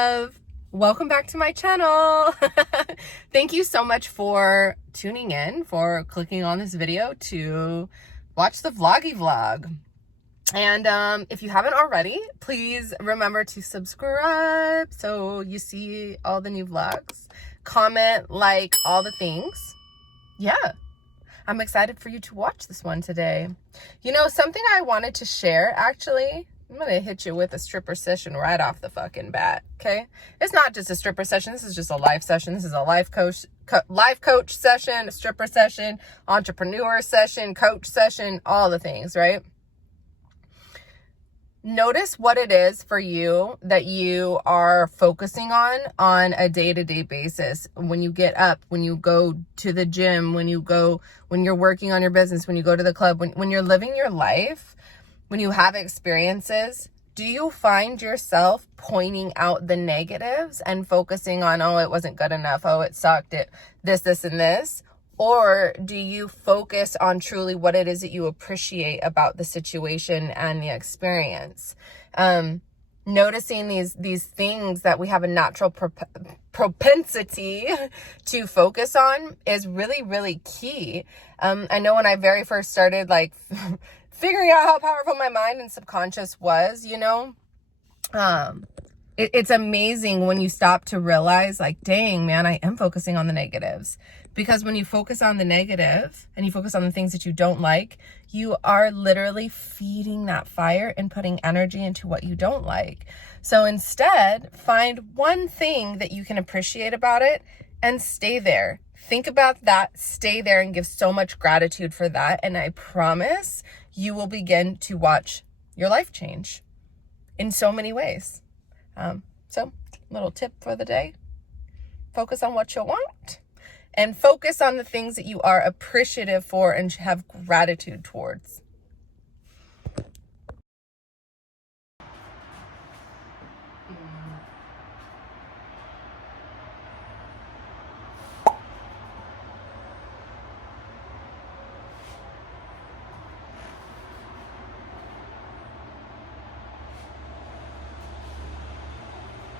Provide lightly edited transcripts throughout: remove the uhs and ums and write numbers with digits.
love. Welcome back to my channel. Thank you so much for tuning in, for clicking on this video to watch the vloggy vlog. And if you haven't already, please remember to subscribe so you see all the new vlogs. Comment, like, all the things. Yeah, I'm excited for you to watch this one today. You know, something I wanted to share, actually, I'm going to hit you with a stripper session right off the fucking bat, okay? It's not just a stripper session. This is just a life session. This is a life coach session, a stripper session, entrepreneur session, coach session, all the things, right? Notice what it is for you that you are focusing on a day-to-day basis. When you get up, when you go to the gym, when you're working on your business, when you go to the club, when you're living your life, when you have experiences, do you find yourself pointing out the negatives and focusing on, oh, it wasn't good enough, oh, it sucked, this, and this? Or do you focus on truly what it is that you appreciate about the situation and the experience? Noticing these things that we have a natural propensity to focus on is really, really key. I know when I very first started, like, figuring out how powerful my mind and subconscious was, you know, it's amazing when you stop to realize, like, dang, man, I am focusing on the negatives. Because when you focus on the negative and you focus on the things that you don't like, you are literally feeding that fire and putting energy into what you don't like. So instead, find one thing that you can appreciate about it and stay there. Think about that, stay there, and give so much gratitude for that. And I promise you will begin to watch your life change in so many ways. So, little tip for the day. Focus on what you want and focus on the things that you are appreciative for and have gratitude towards.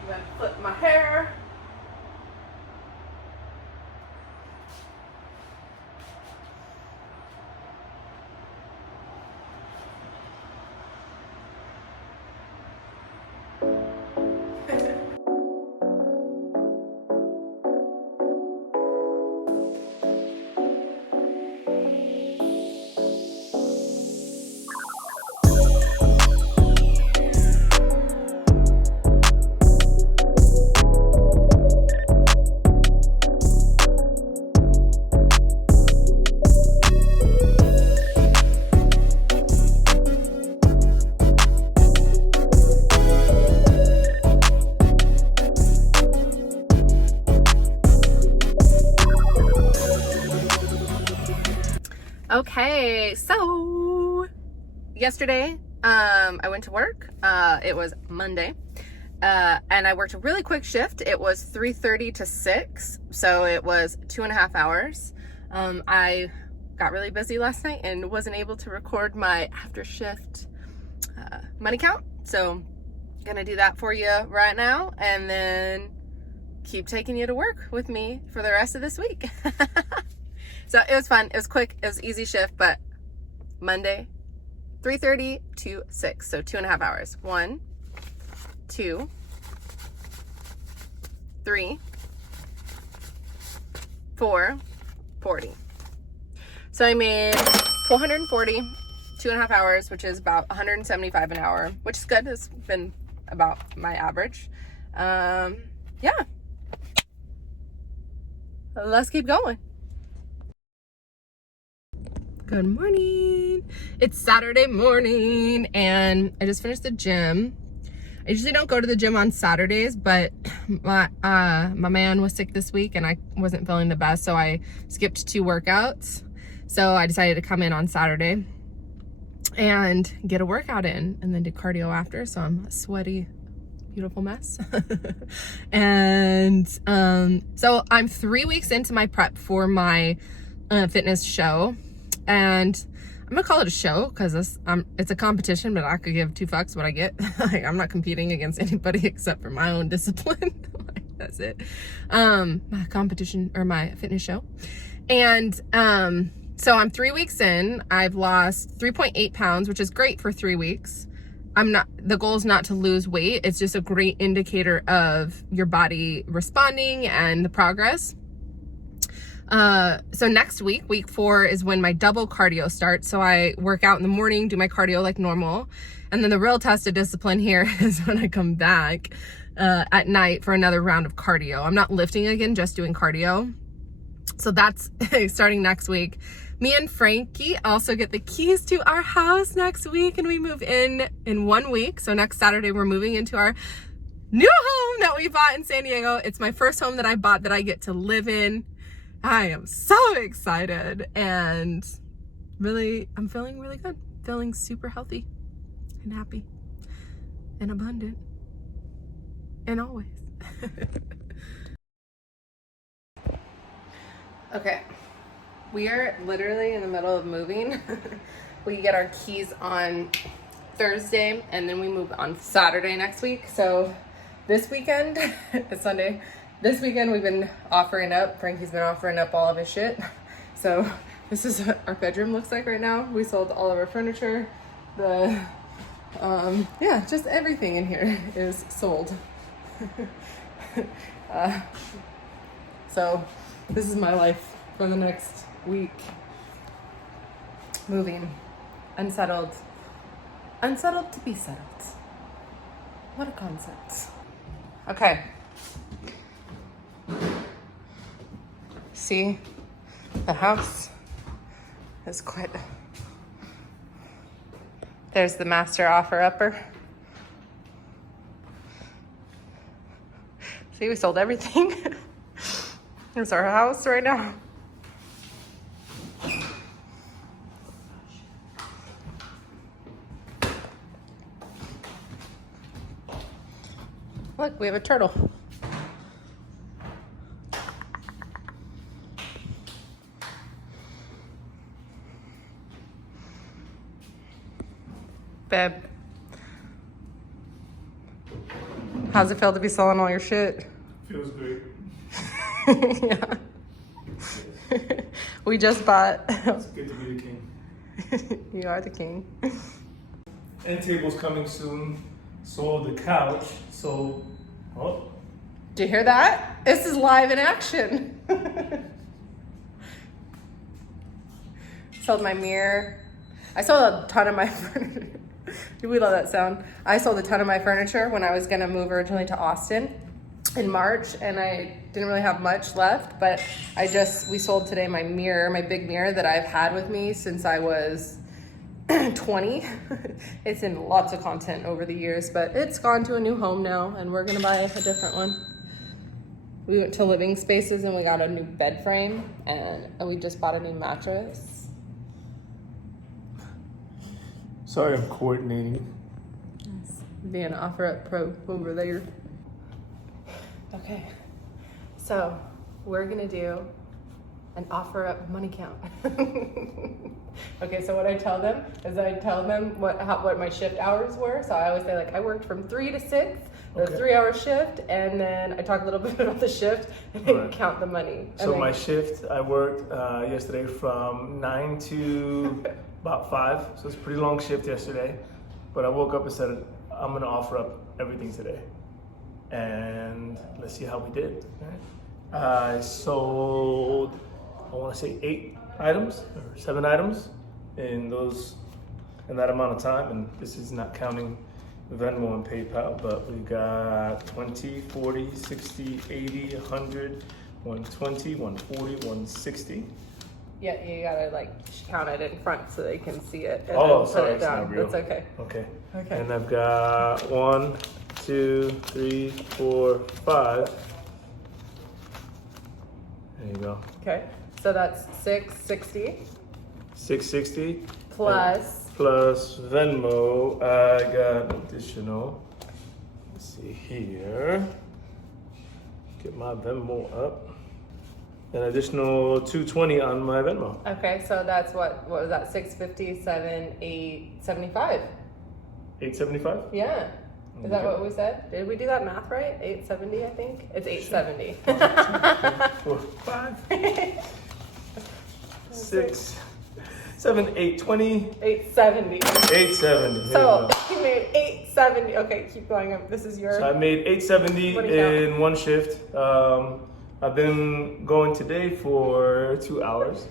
I'm gonna flip my hair. Okay, so yesterday I went to work. It was Monday, and I worked a really quick shift. It was 3:30 to 6, so it was 2.5 hours. I got really busy last night and wasn't able to record my after shift money count, so I'm gonna do that for you right now and then keep taking you to work with me for the rest of this week. So it was fun. It was quick. It was easy shift, but Monday, 3:30 to 6. So 2.5 hours. 1, 2, 3, 4, 40. So I made 440, 2.5 hours, which is about 175 an hour, which is good. It's been about my average. Yeah. Let's keep going. Good morning. It's Saturday morning and I just finished the gym. I usually don't go to the gym on Saturdays, but my man was sick this week and I wasn't feeling the best, so I skipped 2 workouts. So I decided to come in on Saturday and get a workout in and then do cardio after. So I'm a sweaty, beautiful mess. And so I'm 3 weeks into my prep for my fitness show. And I'm gonna call it a show because it's a competition, but I could give two fucks what I get. Like, I'm not competing against anybody except for my own discipline. Like, that's it. My competition or my fitness show. And so I'm 3 weeks in. I've lost 3.8 pounds, which is great for 3 weeks. The goal is not to lose weight. It's just a great indicator of your body responding and the progress. So next week 4 is when my double cardio starts. So I work out in the morning, do my cardio like normal. And then the real test of discipline here is when I come back, at night for another round of cardio. I'm not lifting again, just doing cardio. So that's starting next week. Me and Franky also get the keys to our house next week, and we move in 1 week. So next Saturday, we're moving into our new home that we bought in San Diego. It's my first home that I bought that I get to live in. I am so excited, and really, I'm feeling really good. Feeling super healthy and happy and abundant and always. Okay. We are literally in the middle of moving. We get our keys on Thursday, and then we move on Saturday next week. So this weekend, it's Sunday, this weekend we've been offering up. Franky's been offering up all of his shit. So this is what our bedroom looks like right now. We sold all of our furniture. Yeah, just everything in here is sold. So this is my life for the next week. Moving. Unsettled to be settled. What a concept. Okay. See, the house is quite... There's the master offer upper. See, we sold everything. Here's our house right now. Look, we have a turtle. Babe, how's it feel to be selling all your shit? Feels great. Yeah. We just bought. It's good to be the king. You are the king. End table's coming soon. Sold the couch. Sold. Oh. Did you hear that? This is live in action. Sold my mirror. I sold a ton of my furniture. We love that sound. I sold a ton of my furniture when I was gonna move originally to Austin in March, and I didn't really have much left, but we sold today my mirror, my big mirror that I've had with me since I was 20. It's in lots of content over the years, but it's gone to a new home now, and we're gonna buy a different one. We went to Living Spaces and we got a new bed frame, and we just bought a new mattress. Sorry, I'm coordinating. Being an offer up pro over there. Okay, so we're gonna do an offer up money count. Okay, so what I tell them is what my shift hours were. So I always say, like, I worked from 3 to 6, the 3-hour shift, and then I talk a little bit about the shift and then count the money. So my shift, I worked yesterday from 9 to about 5. So it's a pretty long shift yesterday. But I woke up and said, I'm gonna offer up everything today. And let's see how we did. I sold, I wanna say 8 items or 7 items in that amount of time. And this is not counting Venmo and PayPal, but we got 20, 40, 60, 80, 100, 120, 140, 160. Yeah, you gotta like count it in front so they can see it. And Oh, then sorry, put it down. it's not real. That's okay. Okay. Okay. And I've got 1, 2, 3, 4, 5. There you go. Okay, so that's 660 660 plus. plus Venmo. I got an additional. Let's see here. Get my Venmo up. an additional $220 on my Venmo. Okay, so that's what was that? 650, 875. 875? Yeah. Is that what we said? Did we do that math right? 870, I think. It's 870. 4, 5, 6, 7, 8, 20. 870. 870. So you made 870. Okay, keep going. This is your. So I made 870 in one shift. I've been going today for 2 hours.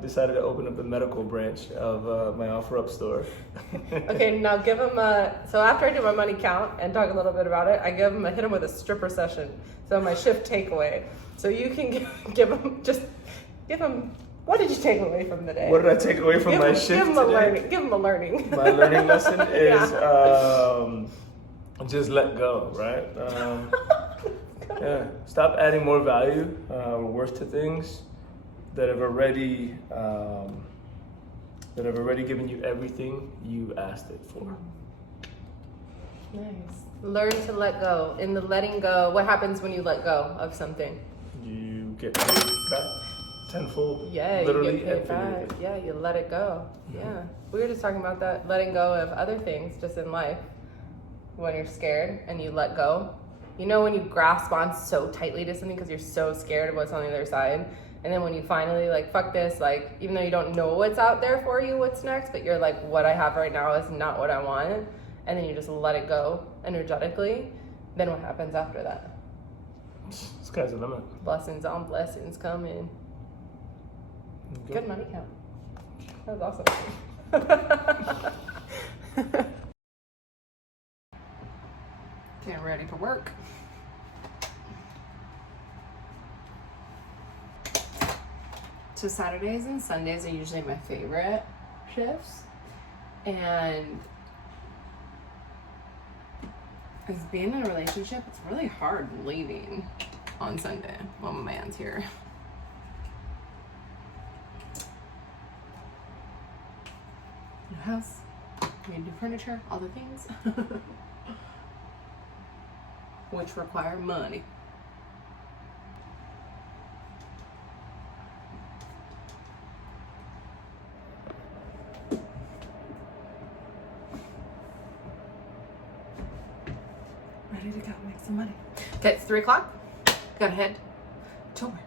Decided to open up the medical branch of my OfferUp store. Okay, now give him a. So after I do my money count and talk a little bit about it, I hit him with a stripper session. So my shift takeaway. So you can give him. What did you take away from the day? What did I take away from my shift today? Give him a learning. My learning lesson is just let go, right? Yeah, stop adding more value or worth to things that have already given you everything you asked it for. Nice. Learn to let go. In the letting go, what happens when you let go of something? You get paid back tenfold. Yeah, literally you get paid back. Yeah, you let it go. Mm-hmm. Yeah, we were just talking about that, letting go of other things just in life. When you're scared and you let go, you know, when you grasp on so tightly to something because you're so scared of what's on the other side. And then when you finally like, fuck this, like, even though you don't know what's out there for you, what's next, but you're like, what I have right now is not what I want. And then you just let it go energetically. Then what happens after that? Sky's the limit. Blessings on blessings coming. Good money count. That was awesome. Getting ready for work. So Saturdays and Sundays are usually my favorite shifts. And as being in a relationship, it's really hard leaving on Sunday when my man's here. New house, we do furniture, all the things. Which require money. Ready to go make some money. Okay, it's 3 o'clock. Gotta head to work.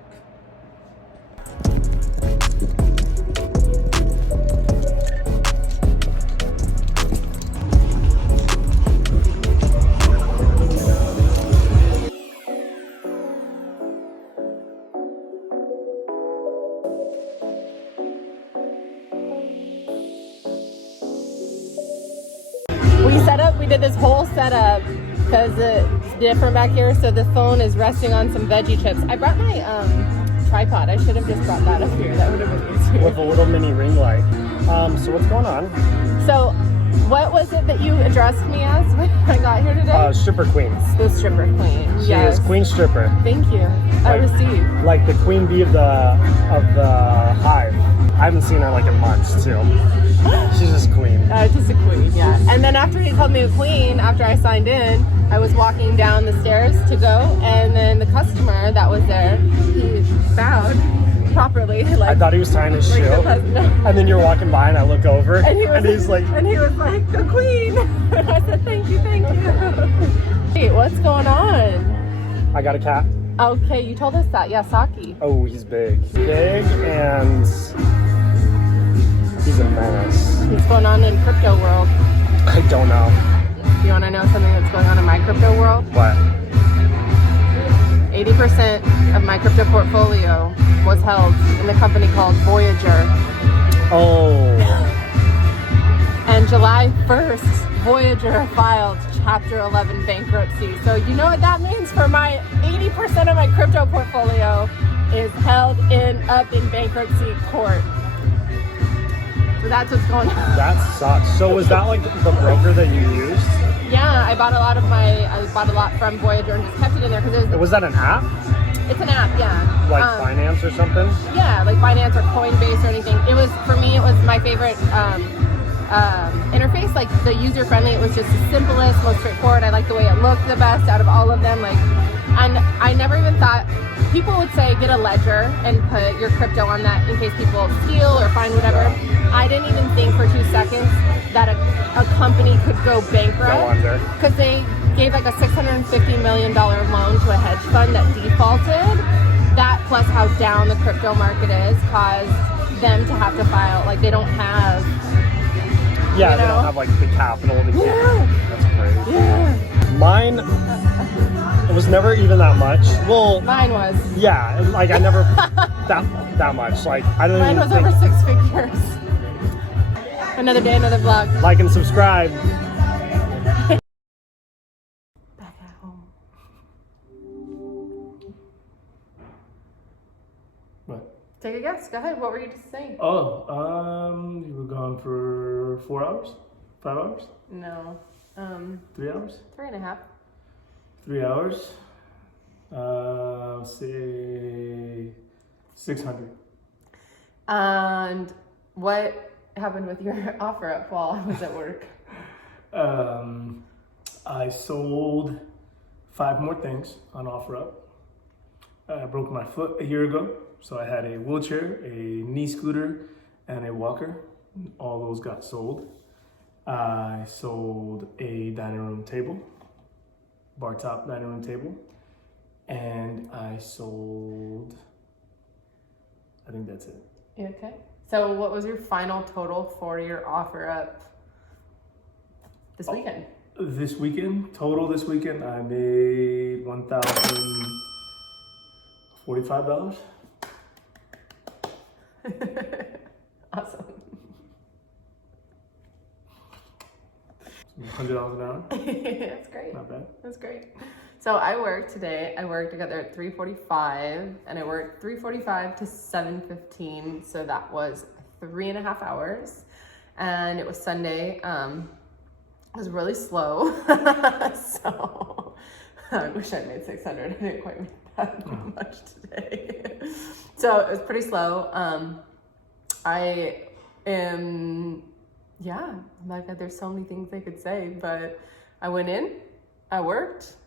We did this whole setup because it's different back here, so the phone is resting on some veggie chips. I brought my tripod. I should have just brought that up here. That would have been easier. With a little mini ring light. So what's going on? So, what was it that you addressed me as when I got here today? Stripper queen. The stripper queen. She is queen stripper. Thank you. I received. Like the queen bee of the hive. I haven't seen her like in months too. She's just queen. Just a queen, yeah. And then after he called me a queen, after I signed in, I was walking down the stairs to go, and then the customer that was there, he bowed properly. Like, I thought he was tying his shoe. And then you're walking by and I look over and he's like, the queen. And I said, thank you. Hey, what's going on? I got a cat. Okay, you told us that. Yeah, Saki. Oh, he's big. Big, and he's a menace. What's going on in crypto world? I don't know. You want to know something that's going on in my crypto world? What? 80% of my crypto portfolio was held in a company called Voyager. Oh. And July 1st, Voyager filed Chapter 11 bankruptcy. So you know what that means for my 80% of my crypto portfolio is held up in bankruptcy court. So that's what's going on. That sucks. So was that like the broker that you used? Yeah, I bought a lot from Voyager and just kept it in there because was that an app? It's an app, yeah. Like Binance or something? Yeah, like Binance or Coinbase or anything. For me, it was my favorite interface. Like the user friendly, it was just the simplest, most straightforward. I liked the way it looked the best out of all of them. Like, and I never even thought people would say get a ledger and put your crypto on that in case people steal or find whatever. I didn't even think for 2 seconds that a company could go bankrupt because they gave like a $650 million loan to a hedge fund that defaulted. That plus how down the crypto market is caused them to have to file, like they don't have. Yeah, they don't have like the capital to get. That's crazy. Yeah. Mine, it was never even that much. Well, Mine was. Yeah, like I never that much. Like I don't. Mine even was think, over 6 figures. Another day, another vlog. Like and subscribe. Back at home. What? Take a guess. Go ahead. What were you just saying? Oh, you were gone for 4 hours? 5 hours? No. 3 hours? 3.5. 3 hours? Say 600. And what happened with your offer up while I was at work? I sold 5 more things on OfferUp. I broke my foot a year ago, so I had a wheelchair, a knee scooter, and a walker. All those got sold. I sold a dining room table, bar top dining room table, and I sold, I think that's it. You okay? So what was your final total for your offer up this weekend? This weekend, total this weekend, I made $1,045. Awesome. $100 an hour. That's great. Not bad. That's great. So I worked today. I got there at 3:45 and I worked 3:45 to 7:15. So that was 3.5 hours. And it was Sunday. It was really slow. So I wish I'd made 600. I didn't quite make that much today. So it was pretty slow. There's so many things I could say, but I went in, I worked.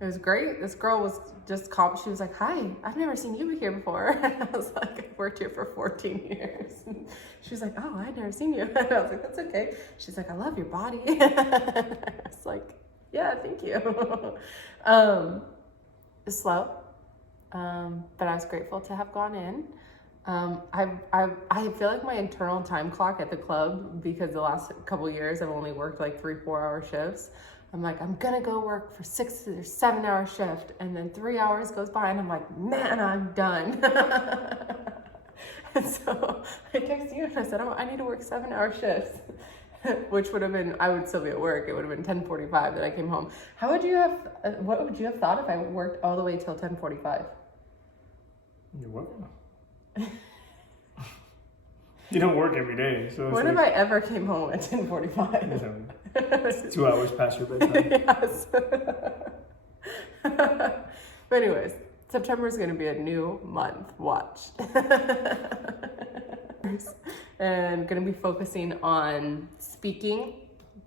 It was great. This girl was just she was like, "Hi, I've never seen you here before." And I was like, "I've worked here for 14 years." And she was like, "Oh, I'd never seen you." And I was like, "That's okay." She's like, "I love your body." I was like, "Yeah, thank you." It's slow, but I was grateful to have gone in. I feel like my internal time clock at the club, because the last couple of years I've only worked like 3-4 hour shifts. I'm like, I'm gonna go work for 6 or 7 hour shift, and then 3 hours goes by and I'm like, man, I'm done. And so I texted you and I said, oh, I need to work 7 hour shifts, which would have been, I would still be at work. It would have been 10:45 that I came home. What would you have thought if I worked all the way till 10:45? You're working. You don't work every day, so when have I ever came home at 10:45? It's 2 hours past your bedtime. Yes. But anyways, September is going to be a new month. Watch. And going to be focusing on speaking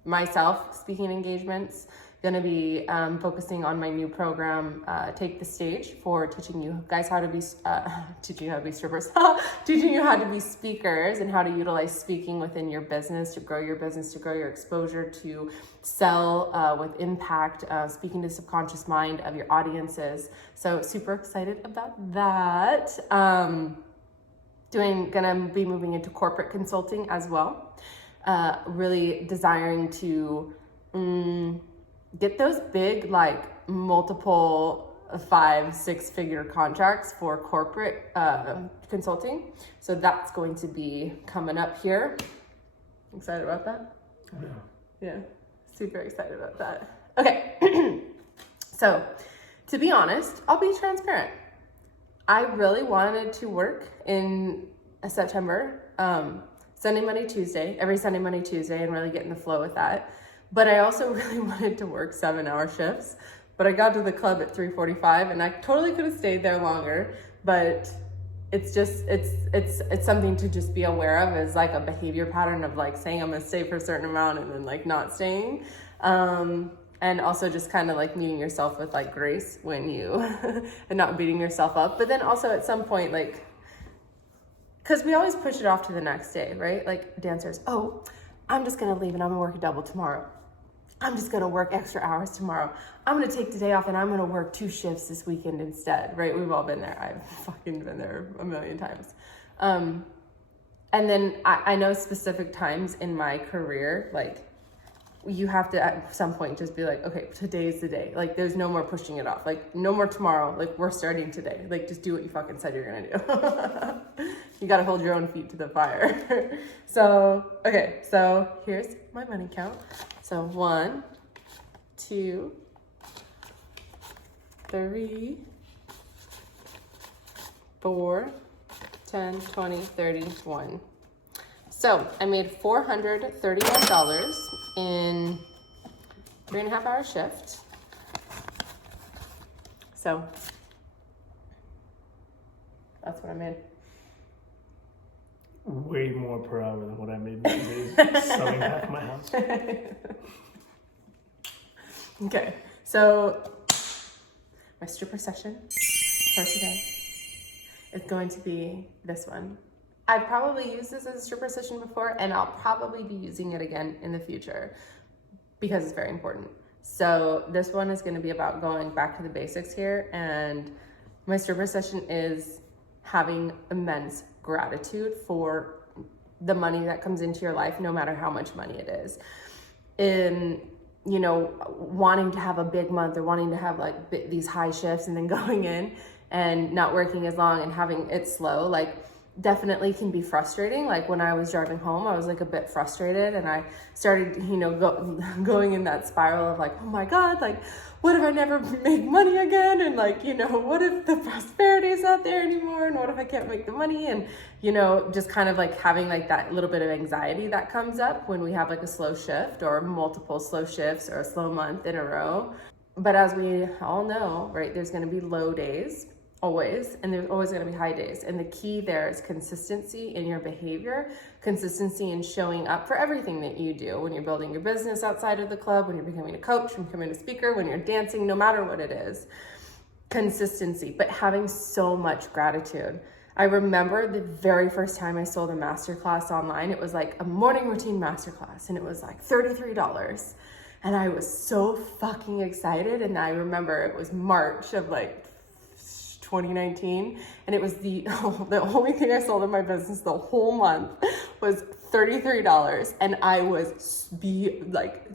engagements. Going to be focusing on my new program, Take the Stage, for teaching you guys how to be teaching you how to be strippers, teaching you how to be speakers and how to utilize speaking within your business, to grow your business, to grow your exposure, to sell with impact, speaking to the subconscious mind of your audiences. So super excited about that. Gonna be moving into corporate consulting as well. Really desiring to get those big, like multiple 5-6 figure contracts for corporate consulting. So that's going to be coming up here. Excited about that? Yeah, super excited about that. Okay. So to be honest, I'll be transparent. I really wanted to work in September, Sunday, Monday, Tuesday, every Sunday, Monday, Tuesday, and really get in the flow with that. But I also really wanted to work 7 hour shifts, but I got to the club at 3:45 and I totally could have stayed there longer, but it's just, it's something to just be aware of, as like a behavior pattern of like saying I'm gonna stay for a certain amount and then like not staying. And also just kind of like meeting yourself with like grace when you, and not beating yourself up. But then also at some point, like, because we always push it off to the next day, right? Like dancers, oh, I'm just gonna leave and I'm gonna work a double tomorrow. I'm just gonna work extra hours tomorrow. I'm gonna take today off and I'm gonna work 2 shifts this weekend instead, right? We've all been there. I've fucking been there a million times. And then I know specific times in my career, like you have to at some point just be like, okay, today's the day. Like there's no more pushing it off. Like no more tomorrow. Like we're starting today. Like just do what you fucking said you're gonna do. You gotta hold your own feet to the fire. So, okay, so here's my money count. So 1, 2, 3, 4, 10, 20, 31. So I made $431 in 3.5 hour shift. So that's what I made. Way more per hour than what I made these days selling half my house. Okay, so my stripper session for today is going to be this one. I've probably used this as a stripper session before, and I'll probably be using it again in the future because it's very important. So this one is going to be about going back to the basics here, and my stripper session is having immense gratitude for the money that comes into your life, no matter how much money it is. In, you know, wanting to have a big month or wanting to have like these high shifts and then going in and not working as long and having it slow, like definitely can be frustrating. Like when I was driving home, I was like a bit frustrated, and I started, you know, going in that spiral of like, oh my God, like what if I never make money again? And like, you know, what if the prosperity is not there anymore? And what if I can't make the money? And, you know, just kind of like having like that little bit of anxiety that comes up when we have like a slow shift or multiple slow shifts or a slow month in a row. But as we all know, right, there's going to be low days always, and there's always going to be high days. And the key there is consistency in your behavior, consistency in showing up for everything that you do when you're building your business outside of the club, when you're becoming a coach, when you're becoming a speaker, when you're dancing, no matter what it is. Consistency, but having so much gratitude. I remember the very first time I sold a masterclass online, it was like a morning routine masterclass, and it was like $33. And I was so fucking excited. And I remember it was March of like 2019, and it was the only thing I sold in my business the whole month was $33, and I was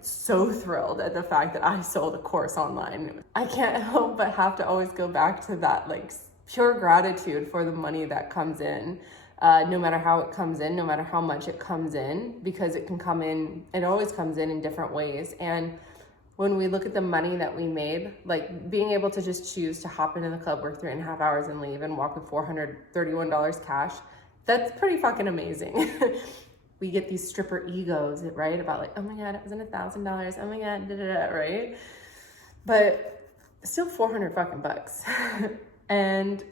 so thrilled at the fact that I sold a course online. I can't help but have to always go back to that like pure gratitude for the money that comes in, no matter how it comes in, no matter how much it comes in, because it can come in, it always comes in different ways. And when we look at the money that we made, like being able to just choose to hop into the club, work 3.5 hours and leave and walk with $431 cash, that's pretty fucking amazing. We get these stripper egos, right? About like, oh my God, it wasn't $1,000. Oh my God, right? But still 400 fucking bucks. And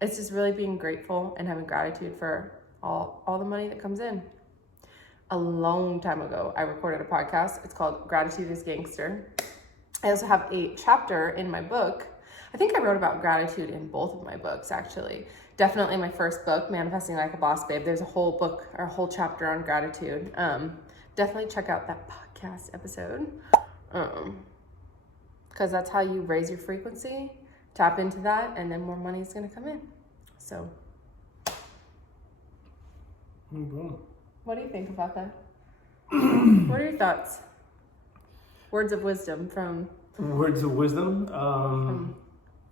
it's just really being grateful and having gratitude for all the money that comes in. A long time ago, I recorded a podcast. It's called Gratitude is Gangster. I also have a chapter in my book. I think I wrote about gratitude in both of my books, actually. Definitely my first book, Manifesting Like a Boss Babe. There's a whole book or a whole chapter on gratitude. Definitely check out that podcast episode. Because that's how you raise your frequency, tap into that, and then more money is going to come in. So. Mm-hmm. What do you think about that? What are your thoughts? Words of wisdom from... Words of wisdom? From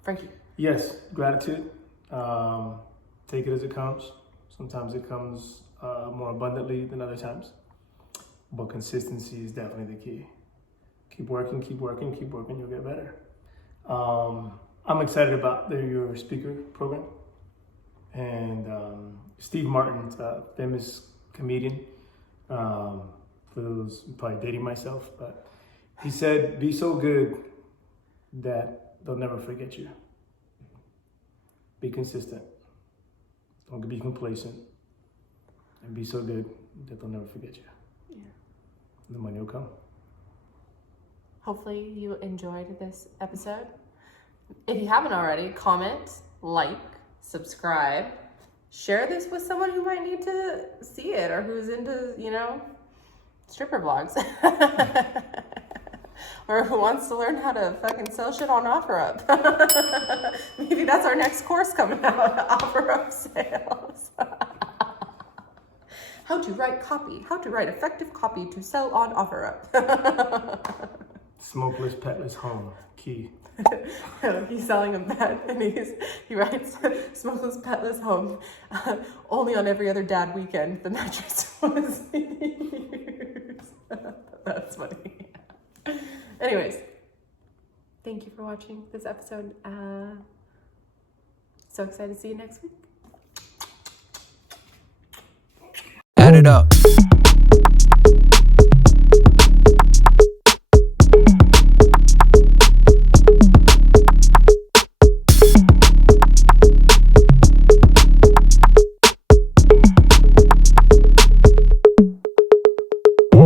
Franky. Yes, gratitude. Take it as it comes. Sometimes it comes more abundantly than other times. But consistency is definitely the key. Keep working, you'll get better. I'm excited about your speaker program. And Steve Martin's a famous comedian. For those, probably dating myself, but he said, be so good that they'll never forget you. Be consistent. Don't be complacent. And be so good that they'll never forget you. Yeah. The money will come. hopefully you enjoyed this episode. If you haven't already, comment, like, subscribe, share this with someone who might need to see it or who's into, you know, stripper vlogs. Or who wants to learn how to fucking sell shit on OfferUp. Maybe that's our next course coming out, OfferUp sales. How to write copy, how to write effective copy to sell on OfferUp. Smokeless, petless home, key. He's selling a bed and he writes smokeless, petless home only on every other dad weekend. The mattress was used. That's funny. Anyways, thank you for watching this episode. So excited to see you next week. Add it up.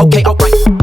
Okay, alright.